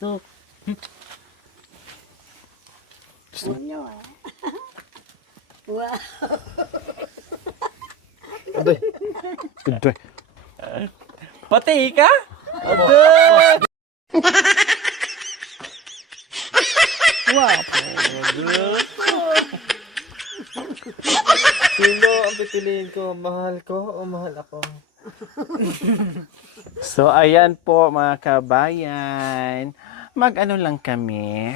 Nyo Wow. Aday. Aday. Pati ka? Aday! Wow. Sino ang pipiliin ko? Mahal ko o mahal ako? So, ayan po mga kabayan. Mag-ano lang kami.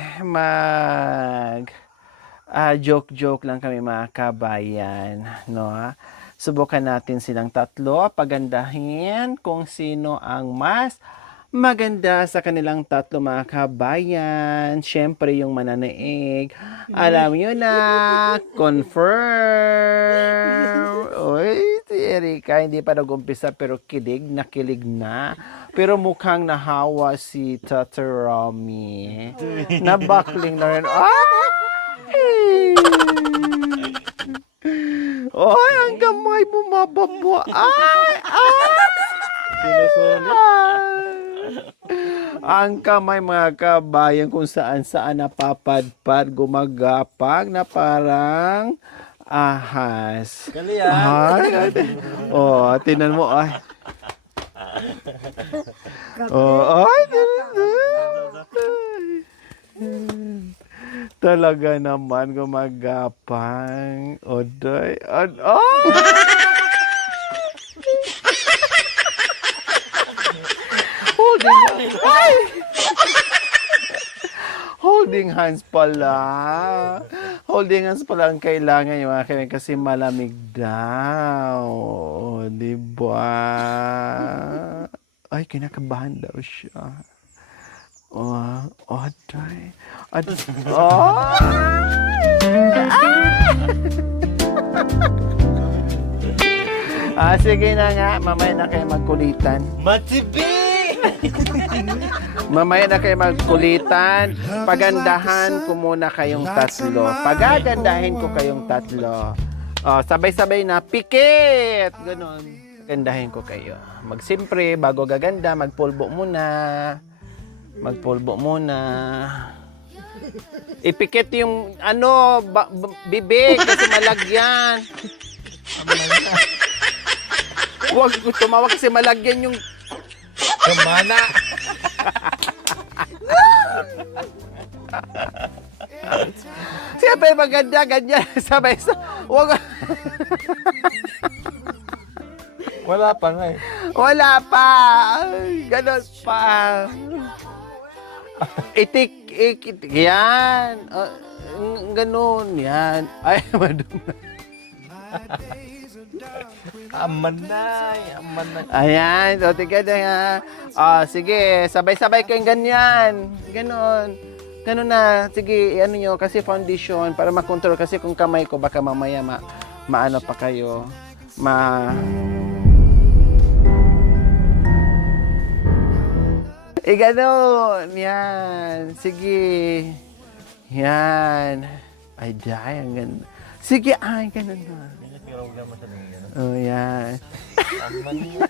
Joke-joke lang kami mga kabayan. No? Subukan natin silang tatlo. Pagandahin kung sino ang mas maganda sa kanilang tatlo mga kabayan. Siyempre yung mananaig. Alam nyo na. Confirm. Uy, si Erika hindi pa nag-umpisa pero kilig na. Pero mukhang nahawa si Tata Romy. Nabakling na rin. Ay! Ay, ang gamay bumababo. Ay! Sinusulit? Ang kamay mga kabayan kung saan napapadpad, gumagapag na parang ahas. Kaliyan. Ay, oh, tinan mo ay. Oh, ay. Talaga naman gumagapang. Oday. Holding hands pala. Holding hands pala ang kailangan yung mga kaibigan kasi malamig daw. O, diba? Ay, kinakabahan daw siya. Aday. Sige na nga. Mamaya na kayo magkulitan. Matibi! Mamaya na kayo magkulitan. Pagandahan ko muna kayong tatlo. Pagagandahin ko kayong tatlo. Sabay-sabay na. Pikit! Ganon. Gandahin ko kayo. Magsimpre, bago gaganda, magpulbo muna. Ipikit yung bibig kasi malagyan. Huwag tumawa kasi malagyan yung Kamana! siyempre maganda, ganyan. Sabay. Huwag. Wala pa nga eh. Wala pa. Ganon pa. Yan. Ganon. Yan. Ay, madumi. Aman na. Ayan. So, tika na nga. Sige. Sabay-sabay kayong ganyan. Ganon. Ganon na. Sige, ano nyo. Kasi foundation para makontrol. Kasi kung kamay ko, baka mamaya maano pa kayo. Ganon. Yan. Sige. Yan. Ay, day. Ang ganda. Sige, ay, ganon na. Oh, yan. Aman na.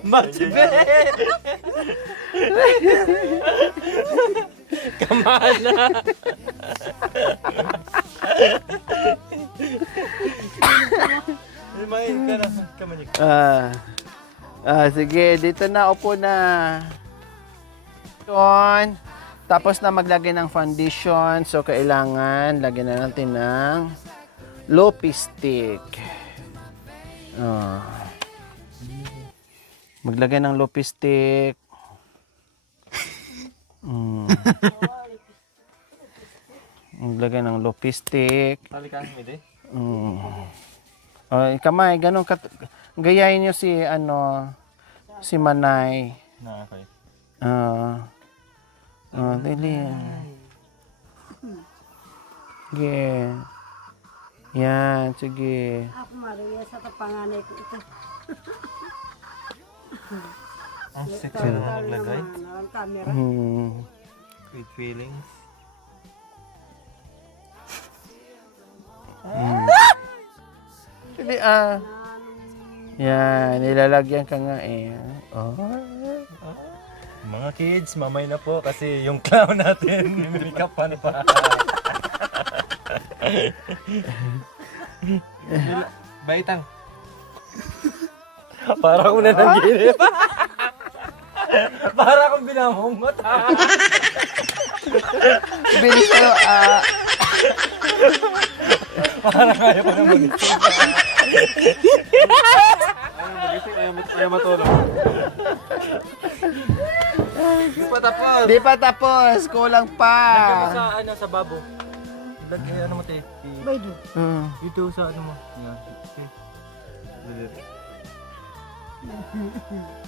Matibi! Kamana! Lumayin ka na. Kamanik. Sige, dito na, upo na. Yun. Tapos na maglagay ng foundation. So, kailangan lagyan na natin ng Lopi stick. Maglagay ng Lopi stick. Maglagay ng Lopi stick. Talikan mo din. Kamay, ganun. Gayahin nyo si Manay. Okay. Dali. Sige. Yan, sige. Ako Maria sa kapanganay ko ito. Ang sexy na naglagay. Ang camera. Sweet feelings. Dali, Yan, nilalagyan ka nga eh. Oh. Mga kids, mamay na po kasi yung clown natin, mimikapan pa. Baitang. Para akong nanaginip. Para akong binamungot. Bilis kayo, Para kaya ko na magising. Ayaw matulog. Di pa tapos. Di pa tapos, kulang pa. Sa sa babo. Lagyan ano mo te? Baydo. Dito sa ano mo. Yan. Okay.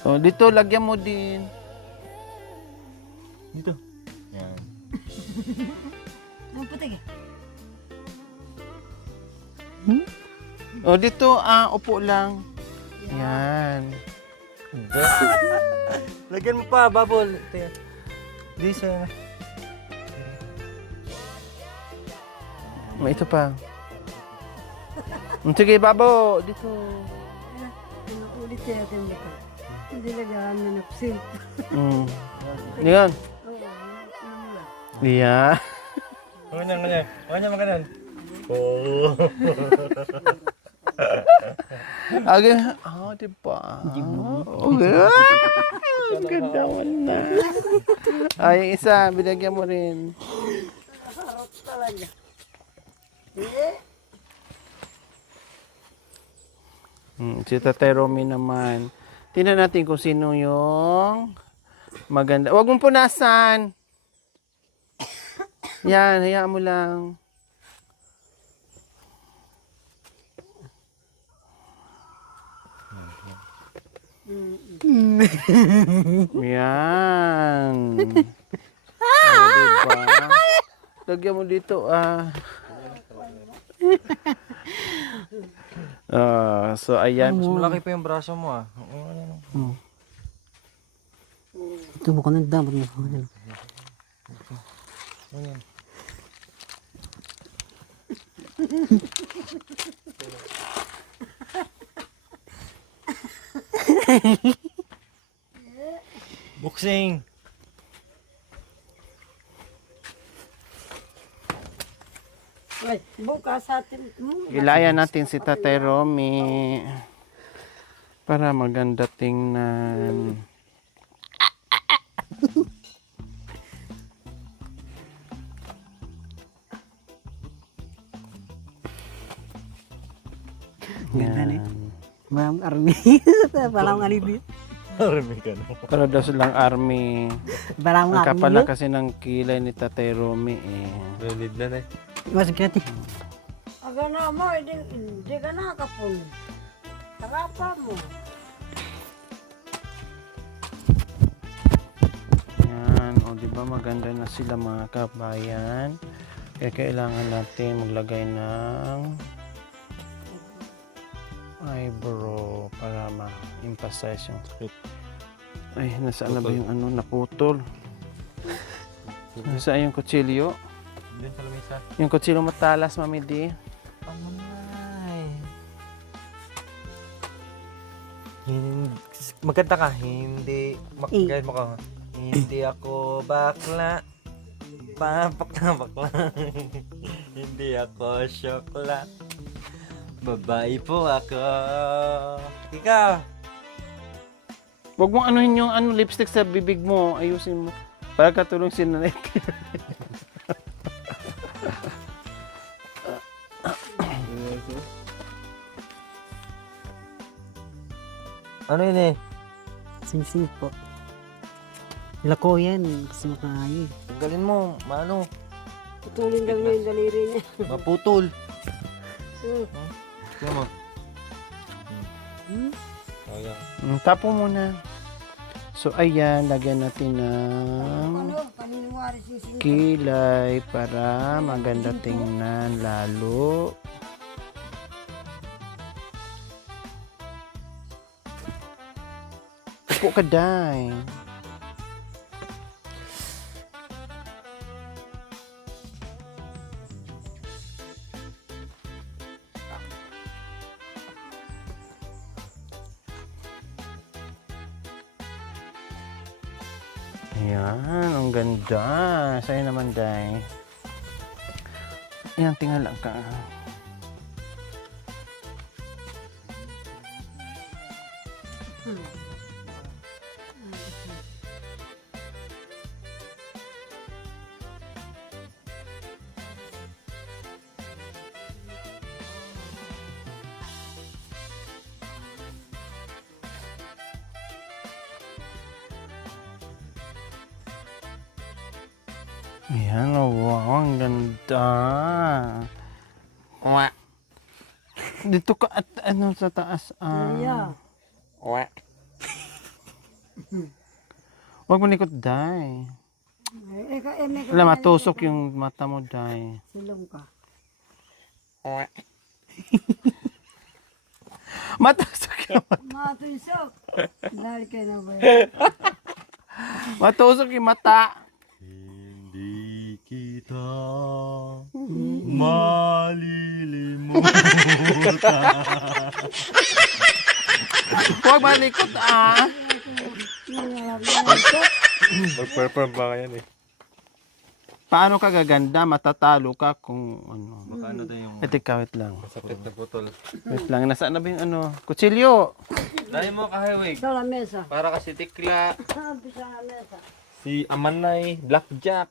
Oh, dito, lagyan mo din. Dito. Yan. Ang puti eh. Oh, dito, upo lang. Yan. Lagyan mo pa, babol. Di sa... May ito pa. Sige, babo. Dito. Ulit siya natin dito. Hindi lagaan na napsil. Yan. Oo, ano lang. Yeah. Ganyan. Ganyan maganan. Oo. Okay. Diba? Okay. Ang ganda mo na. Ay, isa. Binagyan mo rin. Harap talaga. Si Tatay Romy naman. Tingnan natin kung sino yung maganda. Huwag mong punasan. Yan, hayaan mo lang. Yan. Diba? Lagyan mo dito, so ayan. Mas malaki pa yung braso mo ah. Ito mo ka nang dapat mo. Ganyan. Boxing. Ay, bukas atin. Ilayan natin si Tatay Romy para maganda tingnan. Ganda ni. Bang army. Parang alibi. Army ka no. Para daw silang army. Parang Ang army. kapal na kasi ng kilay ni Tatay Romy eh. Solid na eh. Mas kati. Aga na mo, hindi ka nakapun. Tarapa mo. Yan, o di ba maganda na sila mga kabayan. Kaya kailangan natin maglagay ng eyebrow para ma-emphasize yung sakit. Ay, nasaan na ba yung ano, naputol? Nasaan yung kutsilyo? Doon sa lamesa. Yung kutsilyo matalas, Mami D. Amanay. Magkanta ka, hindi. Kahit mo ka. Hindi ako bakla. Papak na bakla. Hindi ako syokla. Babae po ako. Ikaw. Huwag mong anuhin yung lipstick sa bibig mo. Ayusin mo. Para katulong si Nanette. Ano yun eh? Sing-sing po. Lako yan. Kasi makaayo. Tanggalin mo. Maano? Putulin daw niya yung daliri niya. Maputol. Kaya mo. Ayan. Tapo muna. So, ayan. Lagyan natin ng Ano? Paniniwari sing-sing. kilay para maganda tingnan lalo. Upo ka, Day. Yan, ang ganda. Sa'yo naman, Day. Yan, tingala ka. Ayan, oh, wow, ang ganda. Dito ka at ano sa taas. Yeah. Huwag mo likod, Day. Alam, matusok yung mata mo, Day. Silong ka. Matusok yung mata. Matusok. Dahil kayo na ba yan? Matusok yung mata. Hindi kita malilimutan. Huwag malikot, Mag-perform pa kayo eh. Paano ka gaganda? Matatalo ka kung ano. Baka ano tayo yung Wait lang. sakit na putol. Wait lang. Nasaan na ba yung ano? Kutsilyo! Dahil mo kahawig. Sa lamesa. Para kasi tikla. Sabi sa lamesa. Si Amanay, Blackjack.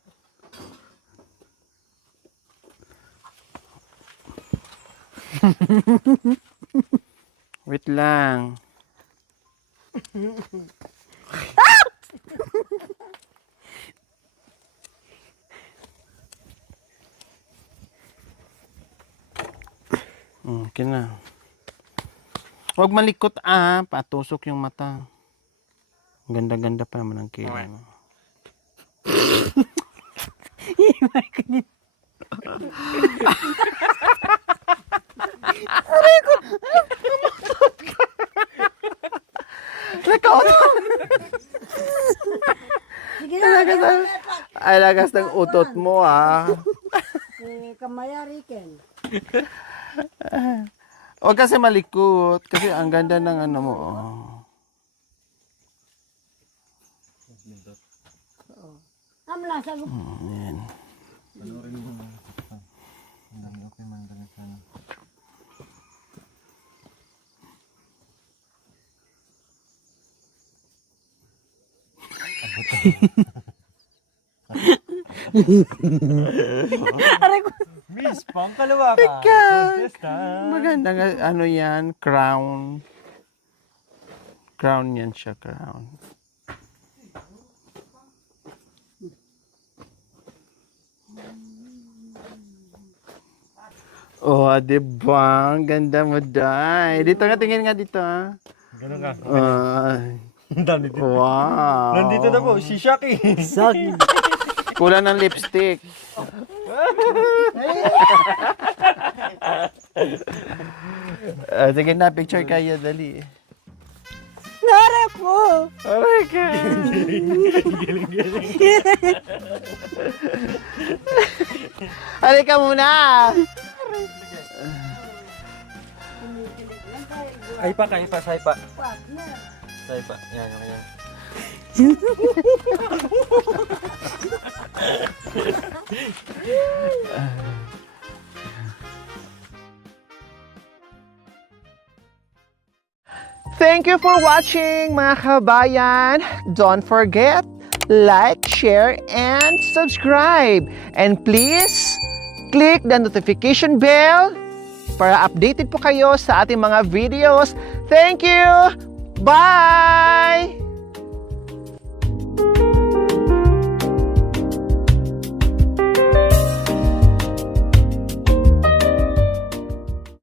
Wait lang. Okay na. Huwag malikot, patusok yung mata. Ang ganda-ganda pa naman ang kilay mo. Sige na. Ay, lagas ng utot mo, Kamayari Ken. Huwag kasi malikot. Kasi ang ganda ng ano mo, Amla sa Yan. Miss, pangkalawa ka. Maganda nga, ano yan, crown. Crown yan siya, crown. Oh, diba? Ang ganda mo, Day. Dito nga, tingin nga dito, Ganun ka. Ay, wow. Nandito na po, si Shaki. Kulang ng lipstick. Sige na, picture kayo, dali. Narap mo. Aray ka. Halika muna. Ay pa, say pa. Say pa, yan. Thank you for watching, mga kabayan. Don't forget, like, share, and subscribe. And please, click the notification bell para updated po kayo sa ating mga videos. Thank you! Bye!